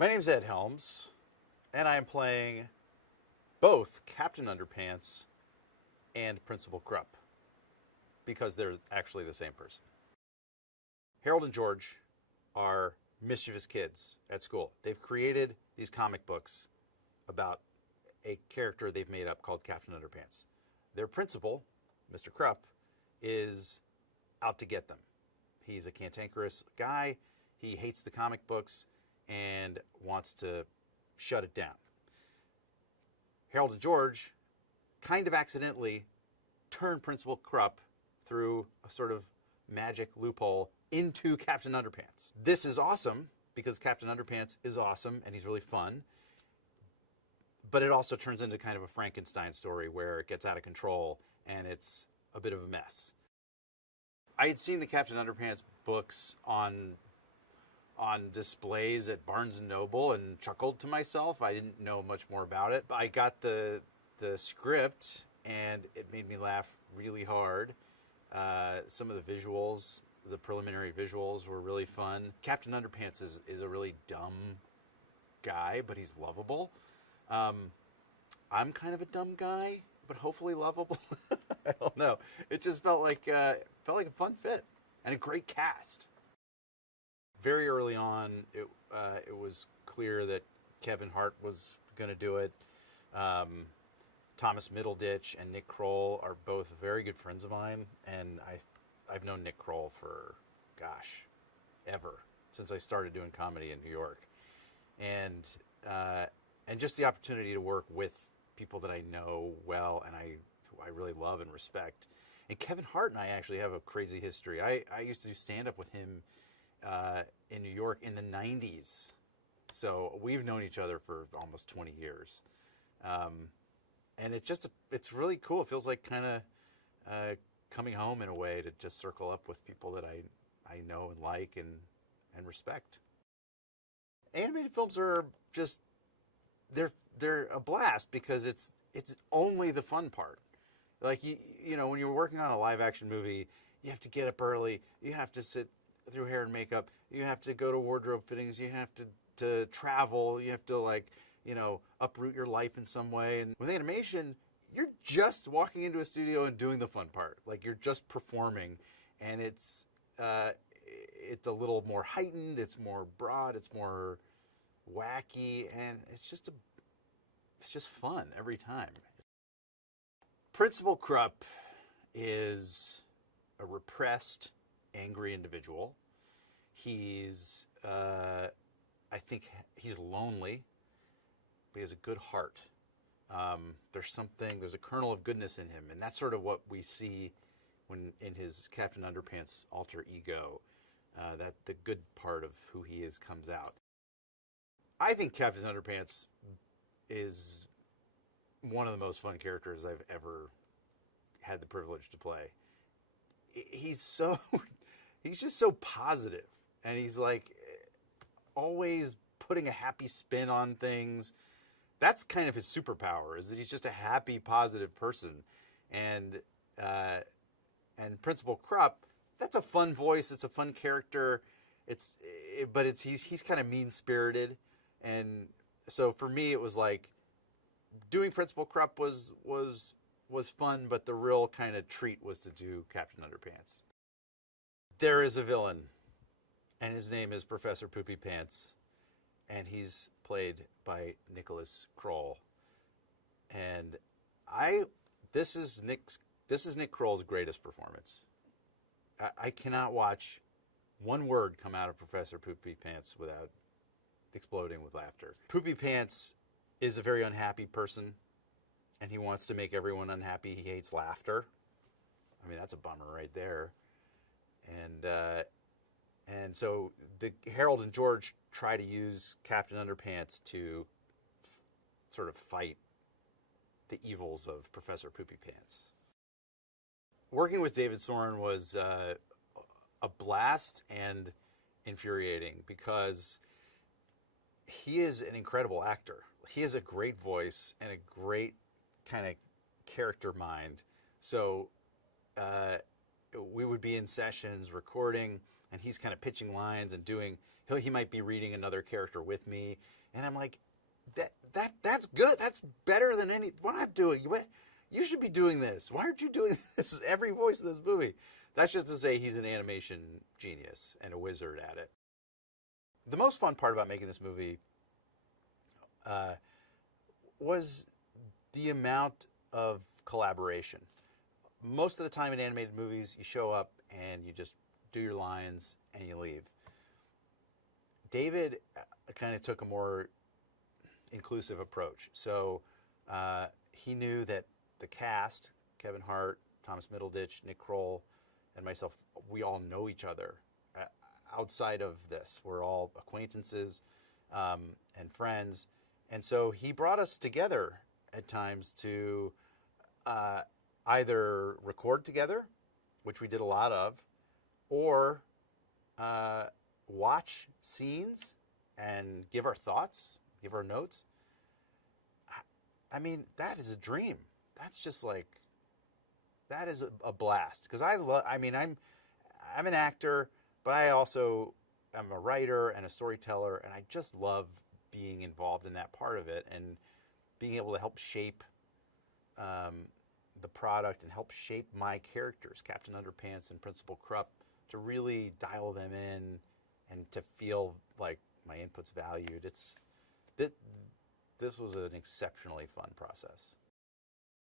My name's Ed Helms, and I am playing both Captain Underpants and Principal Krupp, because they're actually the same person. Harold and George are mischievous kids at school. They've created these comic books about a character they've made up called Captain Underpants. Their principal, Mr. Krupp, is out to get them. He's a cantankerous guy. He hates the comic books and wants to shut it down. Harold and George kind of accidentally turn Principal Krupp through a sort of magic loophole into Captain Underpants. This is awesome because Captain Underpants is awesome and he's really fun, but it also turns into kind of a Frankenstein story where it gets out of control and it's a bit of a mess. I had seen the Captain Underpants books on displays at Barnes & Noble and chuckled to myself. I didn't know much more about it. I got the script and it made me laugh really hard. Some of the visuals, the preliminary visuals were really fun. Captain Underpants is a really dumb guy, but he's lovable. I'm kind of a dumb guy, but hopefully lovable. I don't know. It just felt like a fun fit and a great cast. Very early on, it was clear that Kevin Hart was going to do it. Thomas Middleditch and Nick Kroll are both very good friends of mine, and I've known Nick Kroll for, ever, since I started doing comedy in New York. And just the opportunity to work with people that I know well and who I really love and respect. And Kevin Hart and I actually have a crazy history. I used to do stand-up with him in New York in the 90s. So we've known each other for almost 20 years. And it's really cool. It feels like kind of coming home in a way to just circle up with people that I know and like and respect. Animated films are just, they're a blast because it's only the fun part. Like, you know, when you're working on a live action movie, you have to get up early, you have to sit through hair and makeup, you have to go to wardrobe fittings, you have to travel, you have to uproot your life in some way. And with animation, you're just walking into a studio and doing the fun part. Like, you're just performing, and it's a little more heightened, it's more broad, it's more wacky, and it's just fun every time. Principal Krupp is a repressed, angry individual. He's, I think he's lonely, but he has a good heart. There's a kernel of goodness in him, and that's sort of what we see when in his Captain Underpants alter ego, that the good part of who he is comes out. I think Captain Underpants is one of the most fun characters I've ever had the privilege to play. He's just so positive, and he's like always putting a happy spin on things. That's kind of his superpower, is that he's just a happy, positive person. And Principal Krupp, that's a fun voice. It's a fun character. But he's kind of mean-spirited, and so for me it was like doing Principal Krupp was fun, but the real kind of treat was to do Captain Underpants. There is a villain, and his name is Professor Poopy Pants, and he's played by Nicholas Kroll. And this is Nick Kroll's greatest performance. I cannot watch one word come out of Professor Poopy Pants without exploding with laughter. Poopy Pants is a very unhappy person, and he wants to make everyone unhappy. He hates laughter. I mean, that's a bummer right there. And so the Harold and George try to use Captain Underpants to sort of fight the evils of Professor Poopy Pants. Working with David Soren was a blast and infuriating because he is an incredible actor. He has a great voice and a great kind of character mind. So we would be in sessions recording, and he's kind of pitching lines and doing. He might be reading another character with me, and I'm like, that's good. That's better than what I'm doing. You should be doing this. Why aren't you doing this? Every voice in this movie. That's just to say he's an animation genius and a wizard at it. The most fun part about making this movie was the amount of collaboration. Most of the time in animated movies, you show up and you just do your lines and you leave. David kind of took a more inclusive approach. So he knew that the cast, Kevin Hart, Thomas Middleditch, Nick Kroll, and myself, we all know each other outside of this. We're all acquaintances and friends. And so he brought us together at times to either record together, which we did a lot of, or watch scenes and give our thoughts, give our notes. I mean, that is a dream. That's just like, that is a blast. Because I'm an actor, but I also am a writer and a storyteller, and I just love being involved in that part of it and being able to help shape the product and help shape my characters, Captain Underpants and Principal Krupp, to really dial them in and to feel like my input's valued. This was an exceptionally fun process.